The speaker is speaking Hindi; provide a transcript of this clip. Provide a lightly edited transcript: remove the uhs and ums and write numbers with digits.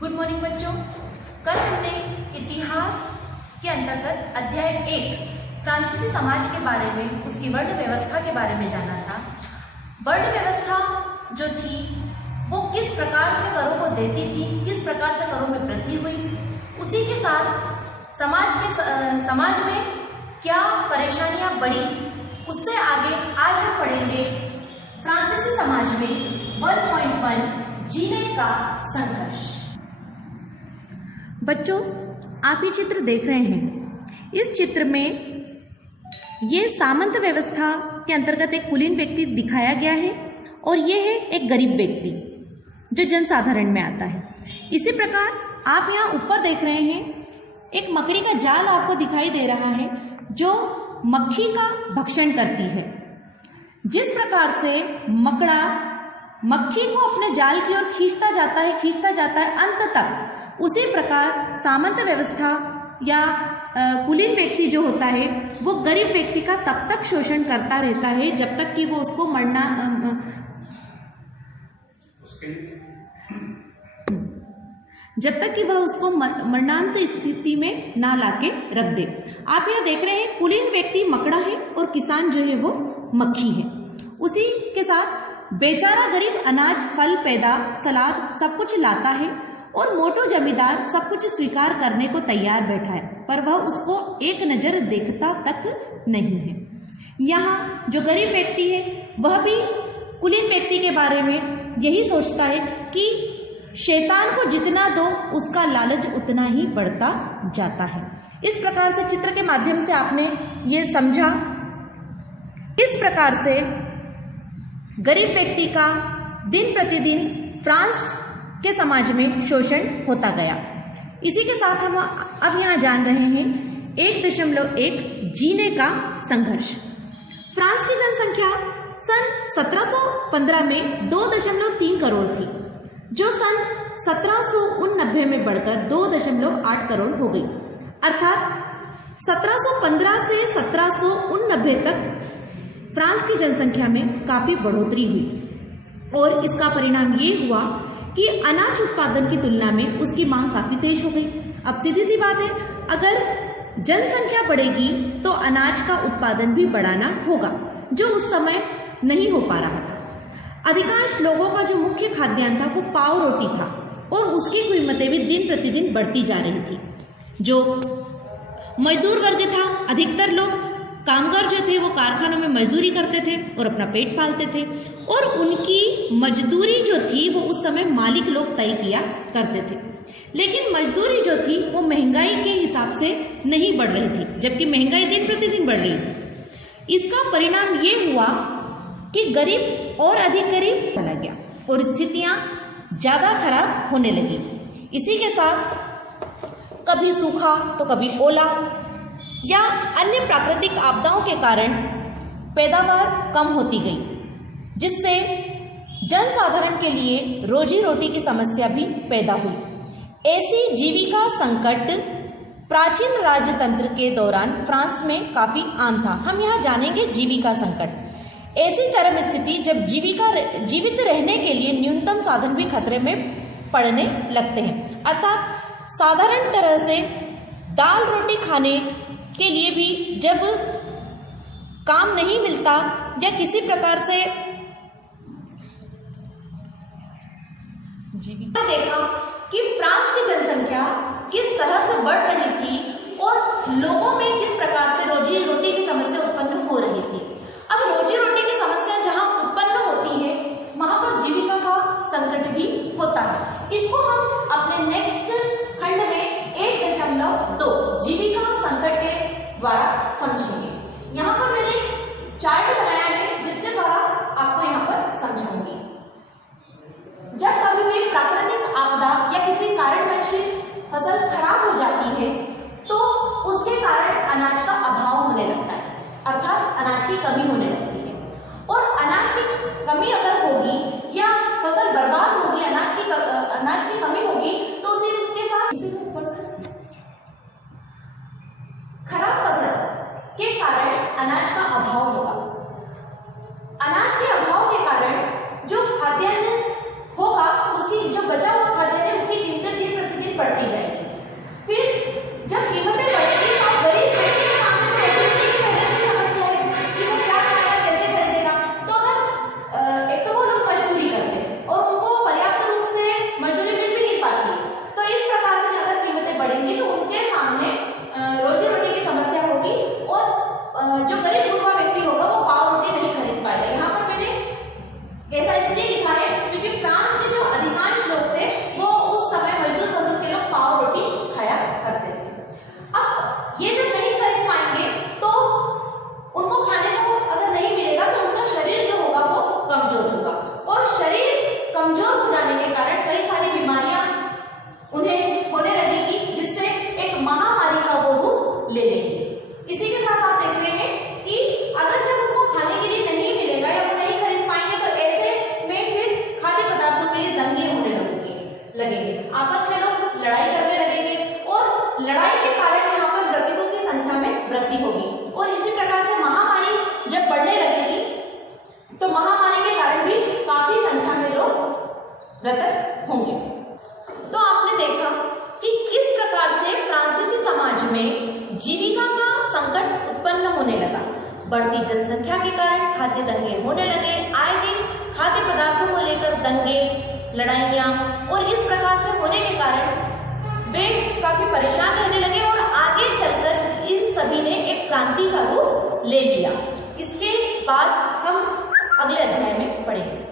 गुड मॉर्निंग बच्चों। कल हमने इतिहास के अंतर्गत अध्याय 1 फ्रांसीसी समाज के बारे में, उसकी वर्ण व्यवस्था के बारे में जाना था। वर्ण व्यवस्था जो थी वो किस प्रकार से करों को देती थी, किस प्रकार से करों में वृद्धि हुई, उसी के साथ समाज में क्या परेशानियां बढ़ी, उससे आगे आज हम पढ़ेंगे फ्रांसीसी समाज में 1.1 जीने का संघर्ष। बच्चों, आप ये चित्र देख रहे हैं। इस चित्र में ये सामंत व्यवस्था के अंतर्गत एक कुलीन व्यक्ति दिखाया गया है और ये है एक गरीब व्यक्ति जो जनसाधारण में आता है। इसी प्रकार आप यहाँ ऊपर देख रहे हैं, एक मकड़ी का जाल आपको दिखाई दे रहा है जो मक्खी का भक्षण करती है। जिस प्रकार से मकड़ा मक्खी को अपने जाल की ओर खींचता जाता है अंत तक, उसी प्रकार सामंत व्यवस्था या कुलीन व्यक्ति जो होता है वो गरीब व्यक्ति का तब तक शोषण करता रहता है जब तक कि वो उसको मरणांत स्थिति में ना लाके रख दे। आप यह देख रहे हैं, कुलीन व्यक्ति मकड़ा है और किसान जो है वो मक्खी है। उसी के साथ बेचारा गरीब अनाज, फल, पैदा, सलाद सब कुछ लाता है और मोटू जमींदार सब कुछ स्वीकार करने को तैयार बैठा है, पर वह उसको एक नजर देखता तक नहीं है। यहाँ जो गरीब व्यक्ति है वह भी कुलीन व्यक्ति के बारे में यही सोचता है कि शैतान को जितना दो उसका लालच उतना ही बढ़ता जाता है। इस प्रकार से चित्र के माध्यम से आपने ये समझा, इस प्रकार से गरीब व्यक्ति का दिन प्रतिदिन फ्रांस के समाज में शोषण होता गया। इसी के साथ हम अब यहाँ जान रहे हैं 1.1 जीने का संघर्ष। फ्रांस की जनसंख्या सन 1715 में 2.3 करोड़ थी, जो सन 1789 में बढ़कर 2.8 करोड़ हो गई। अर्थात 1715 से 1789 तक फ्रांस की जनसंख्या में काफी बढ़ोतरी हुई और इसका परिणाम ये हुआ कि अनाज उत्पादन की तुलना में उसकी मांग काफी तेज हो गई। अब सीधी सी बात है, अगर जनसंख्या बढ़ेगी तो अनाज का उत्पादन भी बढ़ाना होगा, जो उस समय नहीं हो पा रहा था। अधिकांश लोगों का जो मुख्य खाद्यान्न था वो पाव रोटी था और उसकी कीमतें भी दिन प्रतिदिन बढ़ती जा रही थी। जो मजदूर वर्ग था, अधिकतर लोग कामगार जो थे वो कारखानों में मजदूरी करते थे और अपना पेट पालते थे और उनकी मजदूरी जो थी वो उस समय मालिक लोग तय किया करते थे। लेकिन मजदूरी जो थी वो महंगाई के हिसाब से नहीं बढ़ रही थी, जबकि महंगाई दिन प्रतिदिन बढ़ रही थी। इसका परिणाम ये हुआ कि गरीब और अधिक गरीब चला गया और स्थितियां ज्यादा खराब होने लगी। इसी के साथ कभी सूखा तो कभी ओला या अन्य प्राकृतिक आपदाओं के कारण पैदावार कम होती गई, जिससे जनसाधारण के लिए रोजी रोटी की समस्या भी पैदा हुई। ऐसी जीविका संकट प्राचीन राजतंत्र के दौरान फ्रांस में काफी आम था। हम यहाँ जानेंगे जीविका संकट। ऐसी चरम स्थिति जब जीवित रहने के लिए न्यूनतम साधन भी खतरे में पड़ने लगते हैं। अर्थात साधारण तरह से दाल रोटी खाने के लिए भी जब काम नहीं मिलता या किसी प्रकार से जीविका, देखा कि फ्रांस की जनसंख्या किस तरह से बढ़ रही थी और लोगों में किस प्रकार से रोजी रोटी की समस्या उत्पन्न हो रही थी। अब रोजी रोटी की समस्या जहां उत्पन्न होती है वहां पर जीविका का संकट भी होता है। इसको हम अपने नेक्स्ट खंड में 1.2 जीविका संकट के द्वारा समझेंगे। यहाँ पर मैंने चार्ट बनाया है जिसके द्वारा आपको यहाँ पर समझाऊंगी। जब कभी भी प्राकृतिक आपदा या किसी कारणवश फसल खराब हो जाती है तो उसके कारण अनाज का अभाव होने लगता है, अर्थात अनाज की कमी होने लगती है। और अनाज की कमी अगर होगी या फसल बर्बाद होगी, अनाज की कमी होगी तो उसके साथ खराब फसल के कारण अनाज का अभाव होगा। अनाज के अभाव के कारण जो खाद्यान्न होगा, उसकी जो बचा हुआ खाद्यान्न उसकी कीमतें दिन जाने के कारण कई सारी बीमारियां उन्हें होने लगेगी, जिससे एक महामारी का वो रूप ले लेगी। इसी के साथ आप देख रहे हैं कि अगर जब उनको खाने के लिए नहीं मिलेगा या वो नहीं खरीद पाएंगे तो ऐसे में फिर खाद्य पदार्थों के लिए दंगे होने लगेंगे, आपस में लोग लड़ाई करने लगेंगे और लड़ाई के कारण यहाँ पर मृतकों की संख्या में वृद्धि होगी। और इसी प्रकार से महामारी जब बढ़ने लगेगी तो महामारी के कारण भी काफी संख्या में लोग मृतक होंगे। तो आपने देखा कि किस प्रकार से फ्रांसीसी समाज में जीविका का संकट उत्पन्न होने लगा। बढ़ती जनसंख्या के कारण खाद्य दंगे होने लगे, आए दिन खाद्य पदार्थों को लेकर दंगे, लड़ाइयाँ और इस प्रकार से होने के कारण वे काफी परेशान रहने लगे और आगे चलकर इन सभी ने एक क्रांति का रूप ले लिया। इसके बाद हम अगले अध्याय में पढ़ेंगे।